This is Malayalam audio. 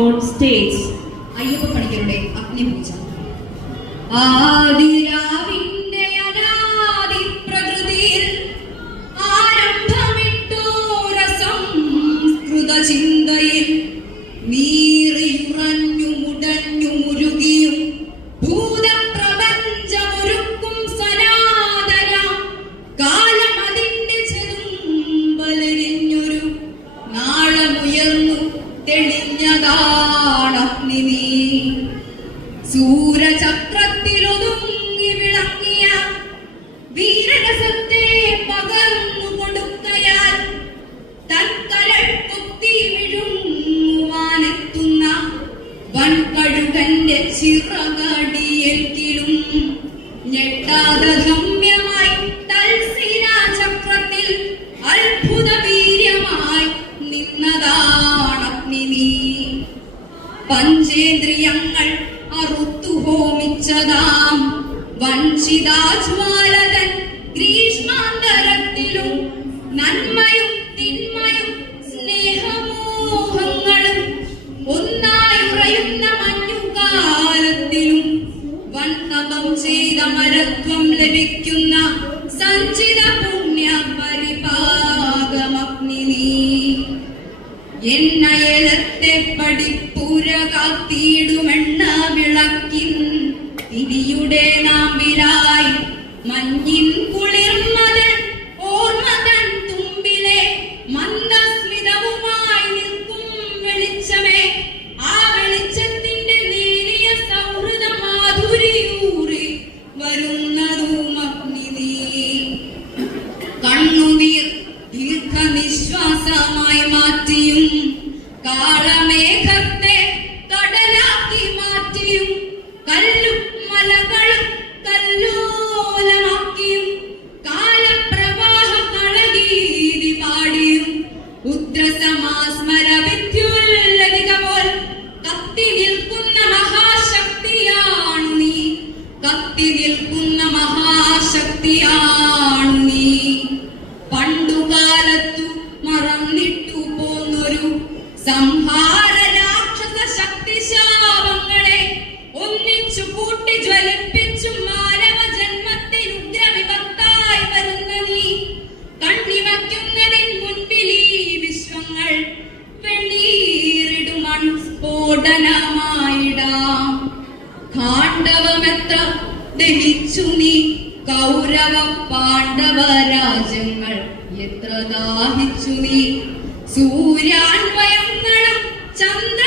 on stage. അയ്യപ്പ പണിക്കരുടെ അഗ്നിപൂജ. ആദിരാവിന്റെ അനാദി പ്രകൃതിയിൽ ആരംഭമിട്ടോരസംസ്കൃത ചിന്തയിൽ നീറിയുറഞ്ഞു മുടഞ്ഞു മുരുകിയും ഭൂതപ്രപഞ്ചമൊരുക്കും സനാതന കാലം അതിന്റെ ചെറുമ്പലരിഞ്ഞൊരു നാളമുയർന്നു തെളിഞ്ഞതാണഗ്നി നീ. സൂരചക്രത്തിലൊതുങ്ങി വിളങ്ങിയ വീരരസത്തെ പകർന്നു കൊടുക്കയാൽ തൻകരൾ പൊത്തി വിഴുങ്ങുവാനെത്തുന്ന വൻകഴുകന്റെ ചിറകടിയേൽക്കിലും ഞെട്ടാതെ ഗമ്യമായി തൽസീനാചക്രത്തിൽ അത്ഭുത വീര്യമായി നിന്നതാണഗ്നി നീ. പഞ്ചേന്ദ്രിയങ്ങൾ അറുത്തു ഹോമിച്ചതാം വഞ്ചിതാജ്വാലതൻ ഗ്രീഷ്മാന്തരത്തിലും നന്മയും തിന്മയും സ്നേഹമോഹങ്ങളും ഒന്നായുറയുന്ന മഞ്ഞുകാലത്തിലും വൻതപം ചെയ്ത മരത്വം ലഭിക്കുന്ന സഞ്ചിത പുണ്യ പരിപാകമഗ്നി നീ. എന്നയലത്തെ പടിപ്പുര കാത്തിടുമെണ്ണ വിളക്കിൻ തിരിയുടെ നാമ്പിലായി മഞ്ഞിൻ കുളിർമതൻ ഓർമ്മതൻ തുമ്പിലെ മന്ദസ്മിതവുമായി നിൽക്കും വെളിച്ചമേ. ആ വെളിച്ചത്തിന്റെ നേരിയ സൗഹൃദ മാധുരിയൂറി വരുന്നതും അഗ്നി നീ. കണ്ണുനീർ ദീർഘനിശ്വാസമായി മാറ്റിയും കാളമേഘത്തെ കടലാക്കി മാറ്റിയും കല്ലും മലകളും കല്ലോലമാക്കിയും കാലപ്രവാഹ കളഗീതി പാടിയും ഉദ്രസമാസ്മര വിദ്യുല്ലതിക പോൽ കത്തി നിൽക്കുന്ന മഹാശക്തിയാണു നീ. കത്തി നിൽക്കുന്ന മഹാശക്തിയാണു നീ. പണ്ടുകാലത്തു മറന്നിട്ടു പോന്നൊരു സംഹാര രാക്ഷസ ശക്തിശാപങ്ങളെ ഒന്നിച്ചു കൂട്ടി ജ്വലിപ്പിച്ചു മാനവ ജന്മത്തിൽ ഉഗ്രവിപത്തായി വരുന്ന നീ. കണ്ണിവയ്ക്കുന്നതിൻ മുൻപിൽ ഈ വിശ്വങ്ങൾ വെണ്ണീറിടുമൺ സ്ഫോടനമായിടാം. ഖാണ്ഡവമെത്ര ദഹിച്ചു നീ. കൗരവ പാണ്ഡവ രാജ്യങ്ങൾ എത്ര ദാഹിച്ചു നീ. സൂര്യാന്വയങ്ങളും ചന്ദ്ര